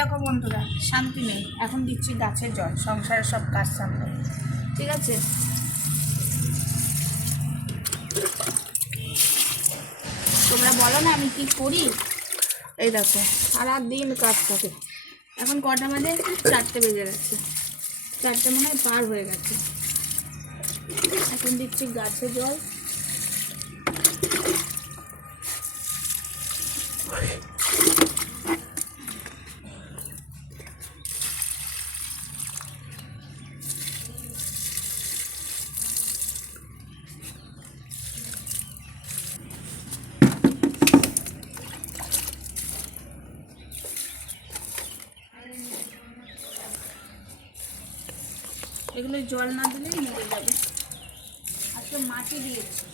দেখো বন্ধুরা শান্তি নেই। এখন দিচ্ছি গাছের জল, সংসারের সব কাজ সামনে ঠিক আছে? তোমরা বলো না আমি কি করি? এই দেখো সারা দিন কাজ থাকে। এখন কটা বাজে? চারটে বেজে গেছে। চারটে মনে হয় পার হয়ে গেছে। এখন দিচ্ছি গাছে জল। এগুলো জল না দিলেই মরে যাবে। আজকে মাটি দিয়েছি।